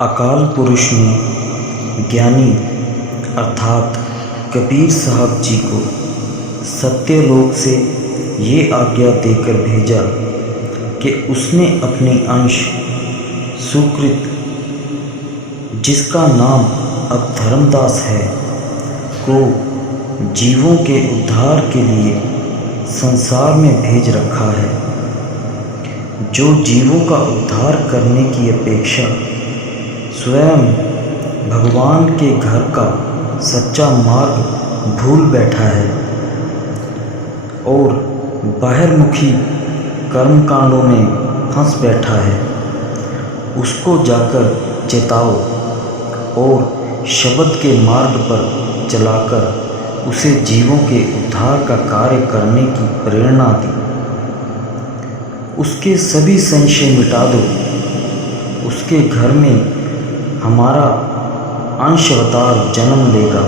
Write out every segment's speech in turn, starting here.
अकाल पुरुष ने ज्ञानी अर्थात कबीर साहब जी को सत्यलोक से ये आज्ञा देकर भेजा कि उसने अपने अंश सुकृत, जिसका नाम अब धर्मदास है, को जीवों के उद्धार के लिए संसार में भेज रखा है। जो जीवों का उद्धार करने की अपेक्षा स्वयं भगवान के घर का सच्चा मार्ग भूल बैठा है और बाहरमुखी कर्मकांडों में फंस बैठा है, उसको जाकर चेताओ और शब्द के मार्ग पर चलाकर उसे जीवों के उद्धार का कार्य करने की प्रेरणा दी। उसके सभी संशय मिटा दो। उसके घर में हमारा अंश अवतार जन्म लेगा।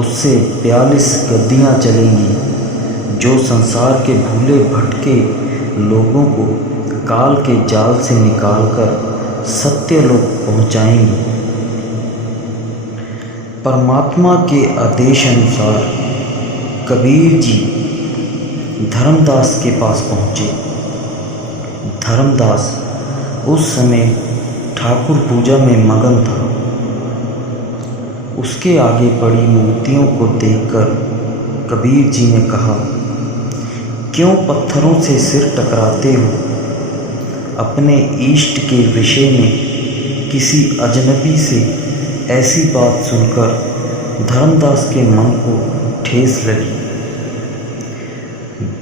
उससे 42 गद्दियाँ चलेंगी जो संसार के भूले भटके लोगों को काल के जाल से निकालकर सत्यलोक पहुँचाएंगी। परमात्मा के आदेश अनुसार कबीर जी धर्मदास के पास पहुँचे। धर्मदास उस समय ठाकुर पूजा में मगन था। उसके आगे पड़ी मूर्तियों को देखकर कबीर जी ने कहा, क्यों पत्थरों से सिर टकराते हो? अपने इष्ट के विषय में किसी अजनबी से ऐसी बात सुनकर धर्मदास के मन को ठेस लगी।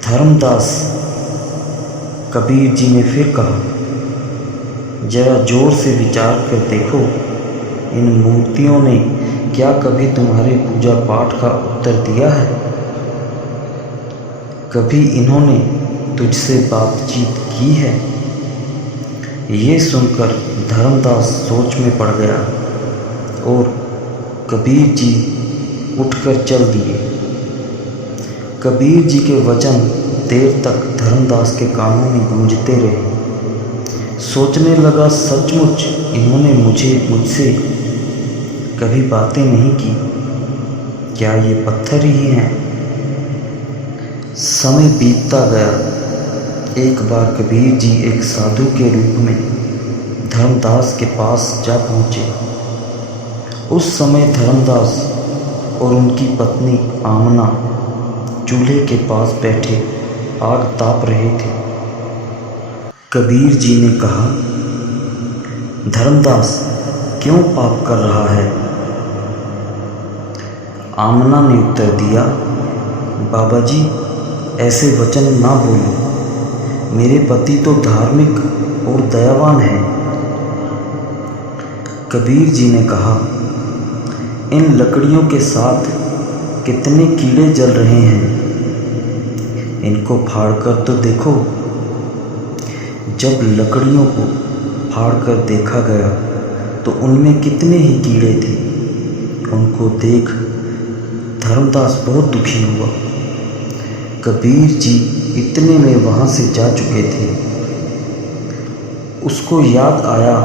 धर्मदास कबीर जी ने फिर कहा, जरा जोर से विचार कर देखो, इन मूर्तियों ने क्या कभी तुम्हारे पूजा पाठ का उत्तर दिया है? कभी इन्होंने तुझसे बातचीत की है? ये सुनकर धर्मदास सोच में पड़ गया और कबीर जी उठकर चल दिए। कबीर जी के वचन देर तक धर्मदास के कानों में गूंजते रहे। सोचने लगा, सचमुच इन्होंने मुझसे कभी बातें नहीं की। क्या ये पत्थर ही हैं? समय बीतता गया। एक बार कबीर जी एक साधु के रूप में धर्मदास के पास जा पहुँचे। उस समय धर्मदास और उनकी पत्नी आमना चूल्हे के पास बैठे आग ताप रहे थे। कबीर जी ने कहा, धर्मदास क्यों पाप कर रहा है? आमना ने उत्तर दिया, बाबा जी ऐसे वचन ना बोलो। मेरे पति तो धार्मिक और दयावान हैं। कबीर जी ने कहा, इन लकड़ियों के साथ कितने कीड़े जल रहे हैं, इनको फाड़कर तो देखो। जब लकड़ियों को फाड़कर देखा गया तो उनमें कितने ही कीड़े थे। उनको देख धर्मदास बहुत दुखी हुआ। कबीर जी इतने में वहाँ से जा चुके थे। उसको याद आया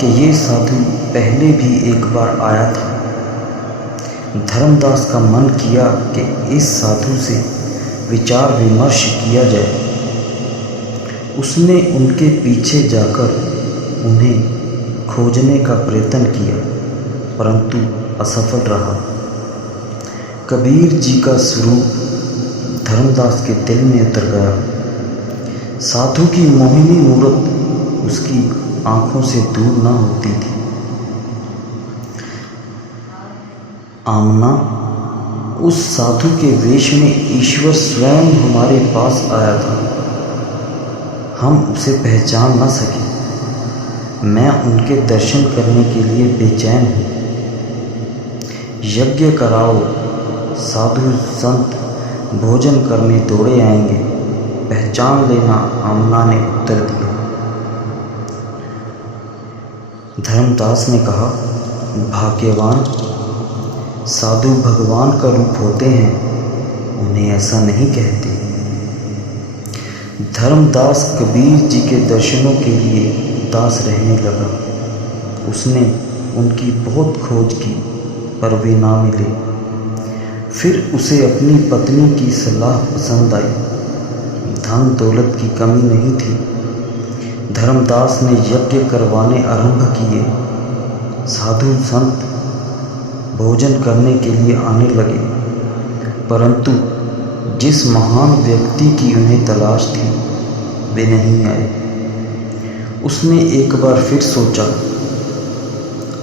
कि ये साधु पहले भी एक बार आया था। धर्मदास का मन किया कि इस साधु से विचार विमर्श किया जाए। उसने उनके पीछे जाकर उन्हें खोजने का प्रयत्न किया, परंतु असफल रहा। कबीर जी का स्वरूप धर्मदास के दिल में उतर गया। साधु की मोहिनी मूरत उसकी आंखों से दूर न होती थी। आमना, उस साधु के वेश में ईश्वर स्वयं हमारे पास आया था। हम उसे पहचान न सके। मैं उनके दर्शन करने के लिए बेचैन हूँ। यज्ञ कराओ, साधु संत भोजन करने दौड़े आएंगे, पहचान लेना, आमना ने उत्तर दिया। धर्मदास ने कहा, भाग्यवान साधु भगवान का रूप होते हैं, उन्हें ऐसा नहीं कहते। धर्मदास कबीर जी के दर्शनों के लिए उदास रहने लगा। उसने उनकी बहुत खोज की पर वे ना मिले। फिर उसे अपनी पत्नी की सलाह पसंद आई। धन दौलत की कमी नहीं थी। धर्मदास ने यज्ञ करवाने आरंभ किए। साधु संत भोजन करने के लिए आने लगे, परंतु जिस महान व्यक्ति की उन्हें तलाश थी वे नहीं आए। उसने एक बार फिर सोचा,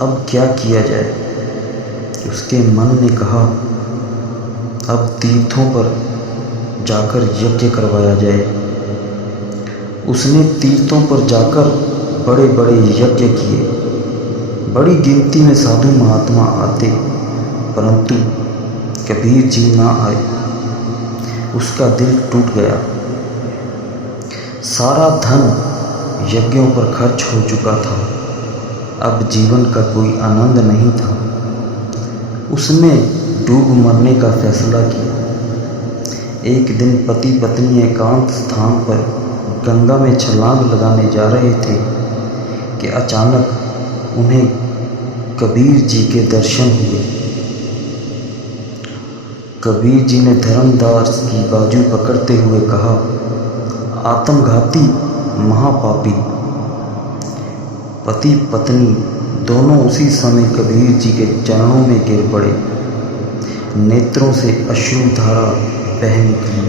अब क्या किया जाए। उसके मन ने कहा, अब तीर्थों पर जाकर यज्ञ करवाया जाए। उसने तीर्थों पर जाकर बड़े बड़े यज्ञ किए। बड़ी गिनती में साधु महात्मा आते, परंतु कबीर जी ना आए। उसका दिल टूट गया। सारा धन यज्ञों पर खर्च हो चुका था। अब जीवन का कोई आनंद नहीं था। उसने डूब मरने का फैसला किया। एक दिन पति पत्नी एकांत स्थान पर गंगा में छलांग लगाने जा रहे थे कि अचानक उन्हें कबीर जी के दर्शन हुए। कबीर जी ने धर्मदास की बाजू पकड़ते हुए कहा, आत्मघाती महापापी। पति पत्नी दोनों उसी समय कबीर जी के चरणों में गिर पड़े। नेत्रों से अश्रुधारा बह निकली।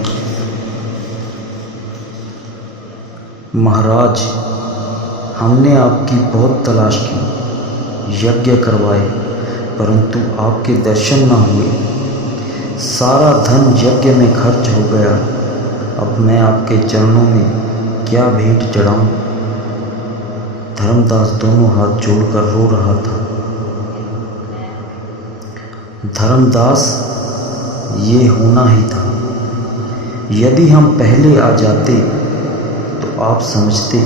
महाराज, हमने आपकी बहुत तलाश की, यज्ञ करवाए, परंतु आपके दर्शन न हुए। सारा धन यज्ञ में खर्च हो गया। अब मैं आपके चरणों में क्या भेंट चढ़ाऊं। धर्मदास दोनों हाथ जोड़कर रो रहा था। धर्मदास, ये होना ही था। यदि हम पहले आ जाते तो आप समझते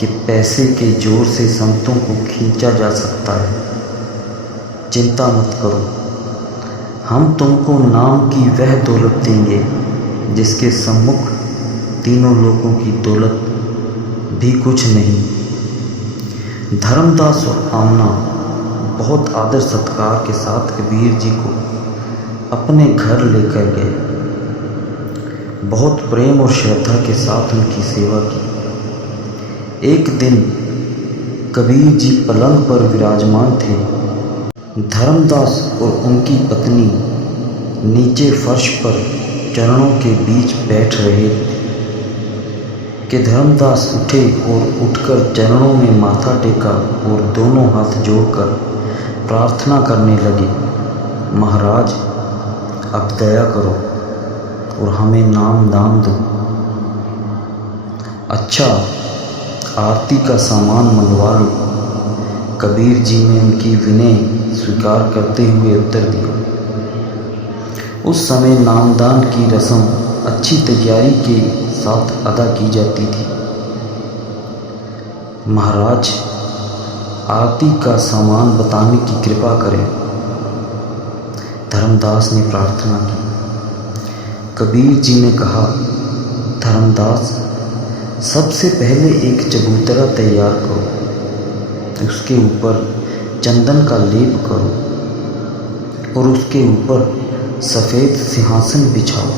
कि पैसे के जोर से संतों को खींचा जा सकता है। चिंता मत करो, हम तुमको नाम की वह दौलत देंगे जिसके सम्मुख तीनों लोगों की दौलत भी कुछ नहीं। धर्मदास और आमना बहुत आदर सत्कार के साथ कबीर जी को अपने घर लेकर गए। बहुत प्रेम और श्रद्धा के साथ उनकी सेवा की। एक दिन कबीर जी पलंग पर विराजमान थे। धर्मदास और उनकी पत्नी नीचे फर्श पर चरणों के बीच बैठ रहे कि धर्मदास उठे और उठकर चरणों में माथा टेका और दोनों हाथ जोड़कर प्रार्थना करने लगे, महाराज, अब दया करो और हमें नाम दान दो। अच्छा, आरती का सामान मंगवा लो। कबीर जी ने उनकी विनय स्वीकार करते हुए उत्तर दिया। उस समय नामदान की रस्म अच्छी तैयारी के साथ अदा की जाती थी। महाराज, आरती का सामान बताने की कृपा करें। धर्मदास ने प्रार्थना की। कबीर जी ने कहा, धर्मदास, सबसे पहले एक चबूतरा तैयार करो, उसके ऊपर चंदन का लेप करो और उसके ऊपर सफ़ेद सिंहासन बिछाओ।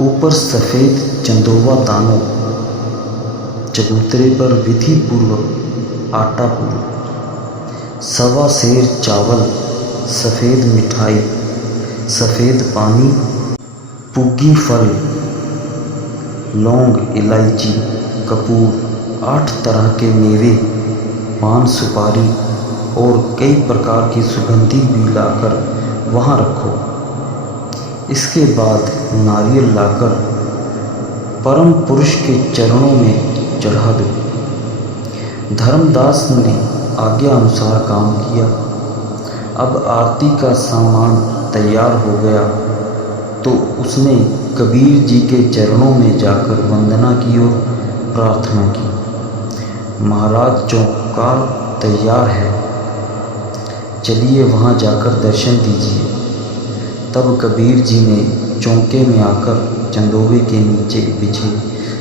ऊपर सफ़ेद चंदोवा दानो। चबूतरे पर विधि पूर्वक आटा पूरो, 1.25 सेर चावल, सफ़ेद मिठाई, सफ़ेद पानी, पुग्गी फल, लौंग, इलायची, कपूर, 8 तरह के मेवे, पान सुपारी और कई प्रकार की सुगंधी भी लाकर वहाँ रखो। इसके बाद नारियल लाकर परम पुरुष के चरणों में चढ़ा दो। धर्मदास ने आज्ञा अनुसार काम किया। अब आरती का सामान तैयार हो गया तो उसने कबीर जी के चरणों में जाकर वंदना की और प्रार्थना की, महाराज, चौका तैयार है, चलिए वहाँ जाकर दर्शन दीजिए। तब कबीर जी ने चौके में आकर चंदोवे के नीचे बिछे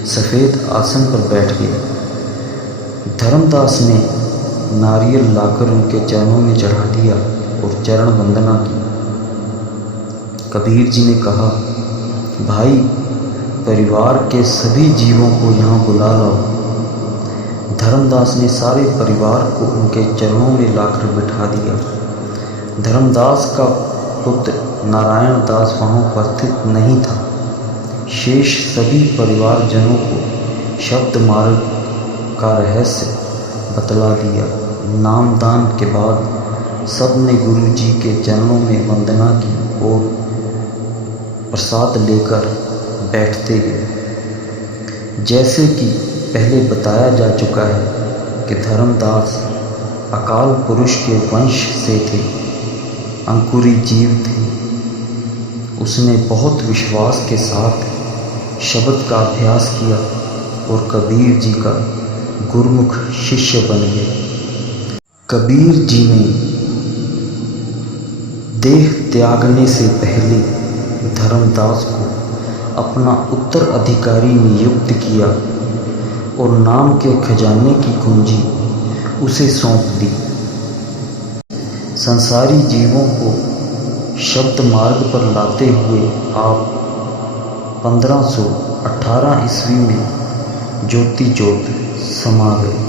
सफ़ेद आसन पर बैठ गए। धर्मदास ने नारियल लाकर उनके चरणों में चढ़ा दिया और चरण वंदना की। कबीर जी ने कहा, भाई, परिवार के सभी जीवों को यहाँ बुला लाओ। धर्मदास ने सारे परिवार को उनके चरणों में लाकर बैठा दिया। धर्मदास का पुत्र नारायण दास वहाँ उपस्थित नहीं था। शेष सभी परिवारजनों को शब्द मार्ग का रहस्य बतला दिया। नामदान के बाद सब ने गुरु जी के चरणों में वंदना की और प्रसाद लेकर बैठते गए। जैसे कि पहले बताया जा चुका है कि धर्मदास अकाल पुरुष के वंश से थे, अंकुरी जीव थे। उसने बहुत विश्वास के साथ शब्द का अभ्यास किया और कबीर जी का गुरुमुख शिष्य बन गए। कबीर जी ने देह त्यागने से पहले धर्मदास को अपना उत्तराधिकारी नियुक्त किया और नाम के खजाने की कुंजी उसे सौंप दी। संसारी जीवों को शब्द मार्ग पर लाते हुए आप 1518 ईस्वी में ज्योति ज्योत समा गए।